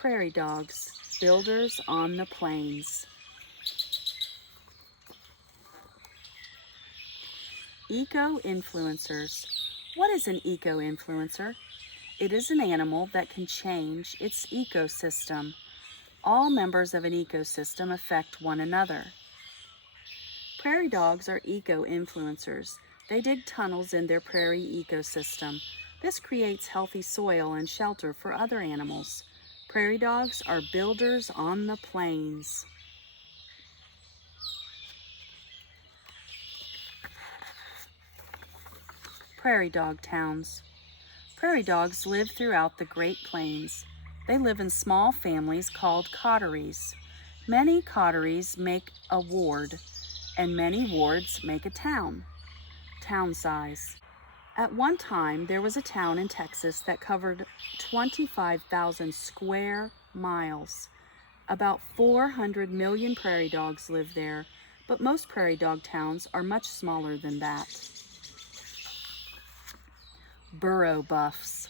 Prairie dogs, builders on the plains. Eco-influencers. What is an eco-influencer? It is an animal that can change its ecosystem. All members of an ecosystem affect one another. Prairie dogs are eco-influencers. They dig tunnels in their prairie ecosystem. This creates healthy soil and shelter for other animals. Prairie dogs are builders on the plains. Prairie dog towns. Prairie dogs live throughout the Great Plains. They live in small families called coteries. Many coteries make a ward, and many wards make a town. Town size. At one time, there was a town in Texas that covered 25,000 square miles. About 400 million prairie dogs live there, but most prairie dog towns are much smaller than that. Burrow buffs.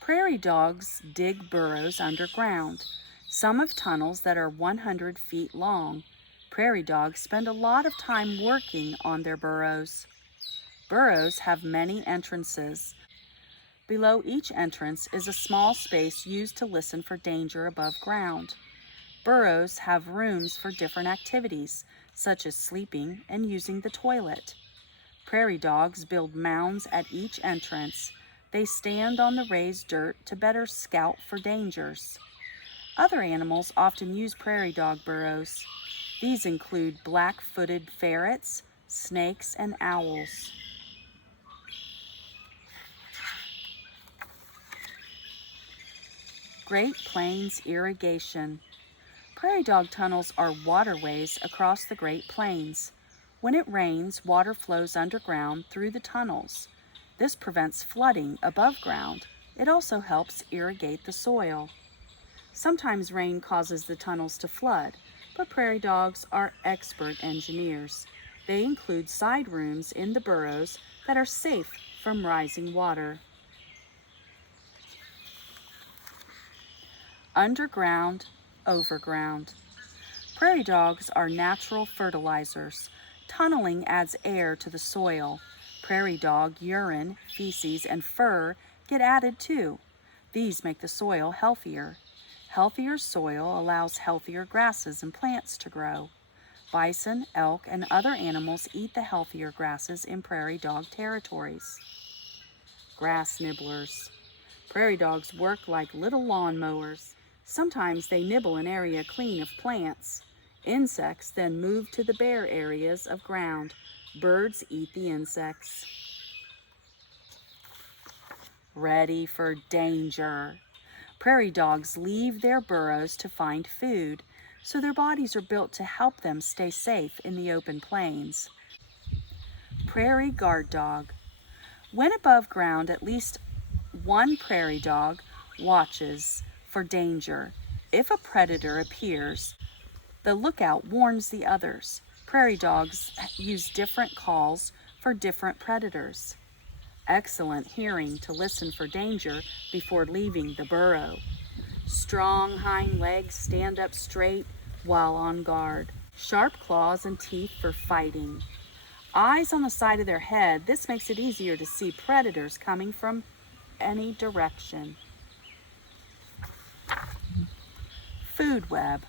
Prairie dogs dig burrows underground. Some have tunnels that are 100 feet long. Prairie dogs spend a lot of time working on their burrows. Burrows have many entrances. Below each entrance is a small space used to listen for danger above ground. Burrows have rooms for different activities, such as sleeping and using the toilet. Prairie dogs build mounds at each entrance. They stand on the raised dirt to better scout for dangers. Other animals often use prairie dog burrows. These include black-footed ferrets, snakes, and owls. Great Plains irrigation. Prairie dog tunnels are waterways across the Great Plains. When it rains, water flows underground through the tunnels. This prevents flooding above ground. It also helps irrigate the soil. Sometimes rain causes the tunnels to flood, but prairie dogs are expert engineers. They include side rooms in the burrows that are safe from rising water. Underground, overground. Prairie dogs are natural fertilizers. Tunneling adds air to the soil. Prairie dog urine, feces, and fur get added too. These make the soil healthier. Healthier soil allows healthier grasses and plants to grow. Bison, elk, and other animals eat the healthier grasses in prairie dog territories. Grass nibblers. Prairie dogs work like little lawn mowers. Sometimes they nibble an area clean of plants. Insects then move to the bare areas of ground. Birds eat the insects. Ready for danger. Prairie dogs leave their burrows to find food, so their bodies are built to help them stay safe in the open plains. Prairie guard dog. When above ground, at least one prairie dog watches for danger. If a predator appears, the lookout warns the others. Prairie dogs use different calls for different predators. Excellent hearing to listen for danger before leaving the burrow. Strong hind legs stand up straight while on guard. Sharp claws and teeth for fighting. Eyes on the side of their head. This makes it easier to see predators coming from any direction. Food web.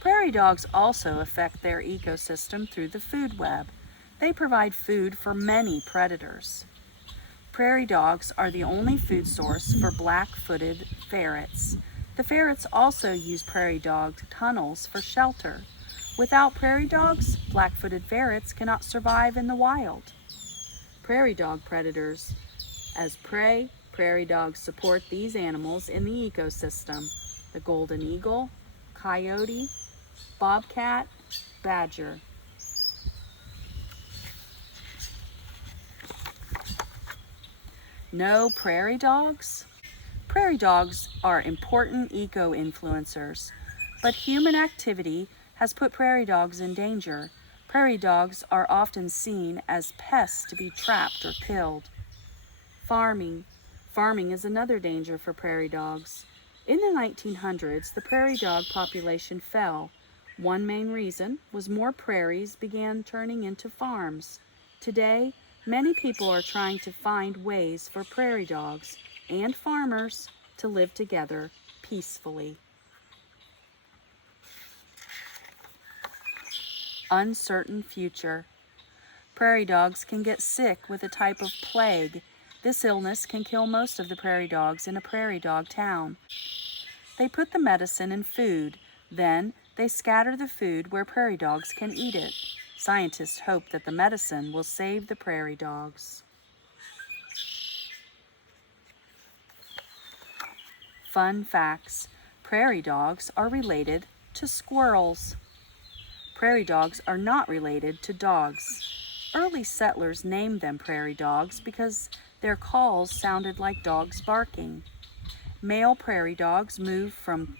Prairie dogs also affect their ecosystem through the food web. They provide food for many predators. Prairie dogs are the only food source for black-footed ferrets. The ferrets also use prairie dog tunnels for shelter. Without prairie dogs, black-footed ferrets cannot survive in the wild. Prairie dog predators. As prey, prairie dogs support these animals in the ecosystem. The golden eagle, coyote, bobcat, badger. No prairie dogs? Prairie dogs are important eco-influencers, but human activity has put prairie dogs in danger. Prairie dogs are often seen as pests to be trapped or killed. Farming. Farming is another danger for prairie dogs. In the 1900s, the prairie dog population fell. One main reason was more prairies began turning into farms. Today, many people are trying to find ways for prairie dogs and farmers to live together peacefully. Uncertain future. Prairie dogs can get sick with a type of plague. This illness can kill most of the prairie dogs in a prairie dog town. They put the medicine in food, then they scatter the food where prairie dogs can eat it. Scientists hope that the medicine will save the prairie dogs. Fun facts. Prairie dogs are related to squirrels. Prairie dogs are not related to dogs. Early settlers named them prairie dogs because their calls sounded like dogs barking. Male prairie dogs move from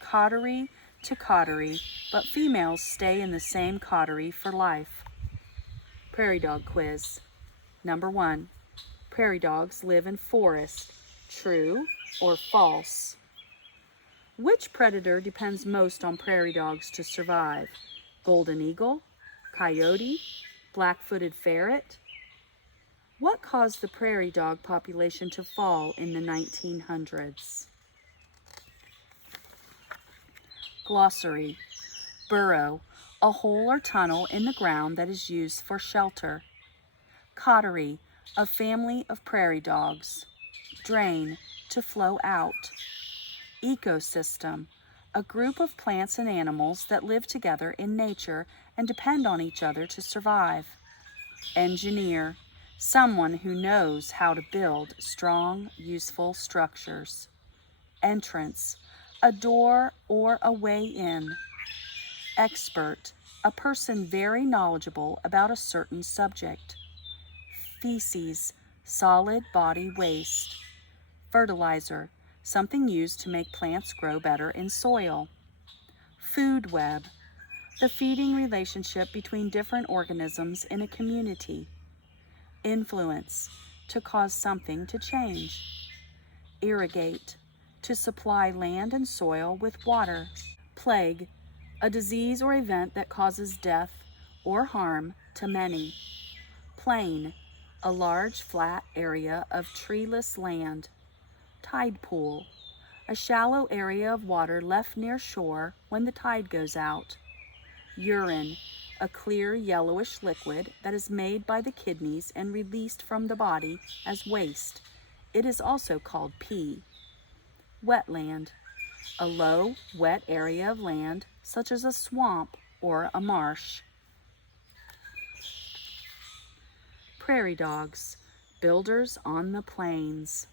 coterie to coterie, but females stay in the same coterie for life. Prairie dog quiz. Number 1. Prairie dogs live in forests. True or false? Which predator depends most on prairie dogs to survive? Golden eagle, coyote, black-footed ferret? What caused the prairie dog population to fall in the 1900s? Glossary. Burrow, a hole or tunnel in the ground that is used for shelter. Coterie, a family of prairie dogs. Drain, to flow out. Ecosystem, a group of plants and animals that live together in nature and depend on each other to survive. Engineer, someone who knows how to build strong, useful structures. Entrance, a door or a way in. Expert, a person very knowledgeable about a certain subject. Feces, solid body waste. Fertilizer, something used to make plants grow better in soil. Food web, the feeding relationship between different organisms in a community. Influence, to cause something to change. Irrigate, to supply land and soil with water. Plague, a disease or event that causes death or harm to many. Plain, a large flat area of treeless land. Tide pool, a shallow area of water left near shore when the tide goes out. Urine, a clear yellowish liquid that is made by the kidneys and released from the body as waste. It is also called pee. Wetland, a low, wet area of land such as a swamp or a marsh. Prairie dogs, builders on the plains.